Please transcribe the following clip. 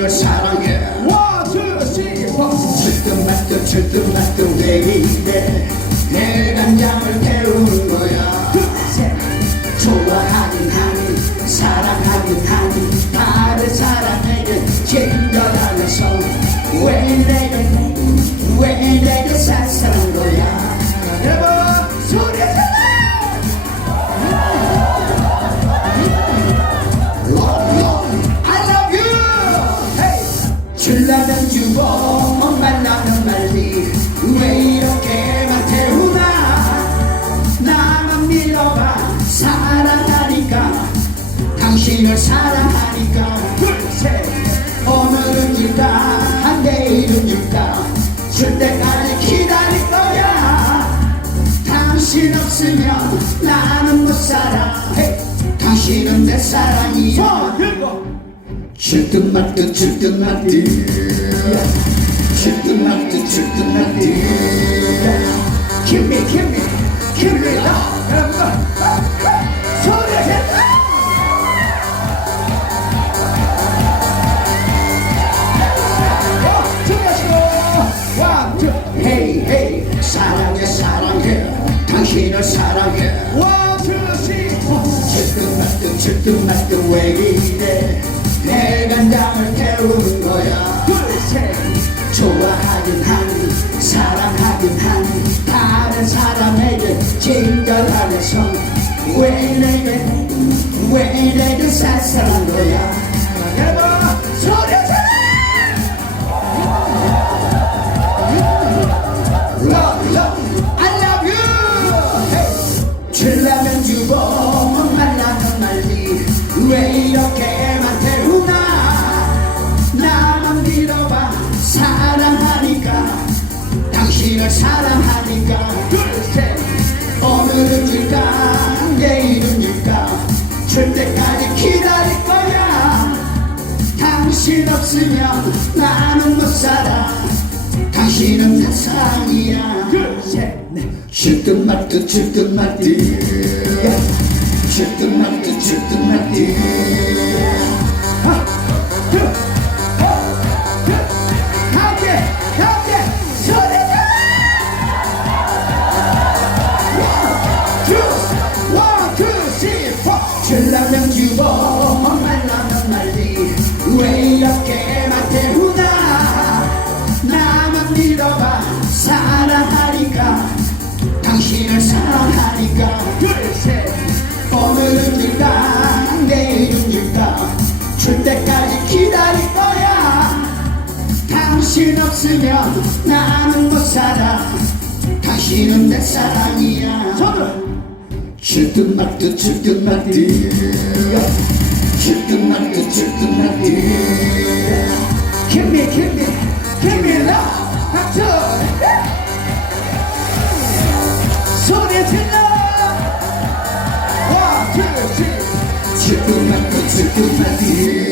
당신을 사랑해 원투쓰리포 질끈말끈 질끈말끈 왜 이래 내 간장을 줄라면 주고 말라면 말리 왜 이렇게만 태우나 나만 믿어봐. 사랑하니까 당신을 사랑하니까. 둘셋 오늘은 줄까 내일은 줄까 줄 때까지 기다릴 거야. 당신 없으면 나는 못 살아. 당신은 내 사랑이야. 질끈말끈 질끈말끈 김미 김미다 여러분 소리 질러 어, 준비하시고 원투 헤이 헤이 사랑해 사랑해 당신을 사랑해 원투쓰리포 질끈말끈 질끈말끈 왜 이래 진절하면서 왜 내게 왜 내게 쌀쌀한 거야? 여러분 소리 질러 Love, love, I love you. 줄라면 주고 말라면 말리. 왜 이렇게만 태우나? 나만 믿어봐. 사랑하니까. 당신을 사랑하니까 없으면 나는 못 살아. 당신은 내 사랑이야. 둘셋 질끈말끈 질끈말끈 질끈말끈 질끈말끈 없으면 나는 못 살아 당신은 내 사랑이야. 손을 질끈말끈 질끈말끈 질끈말끈 질끈말끈 김미 김미 김미다 박수. 소리 질러. 원 투 쓰리 질끈말끈 질끈말끈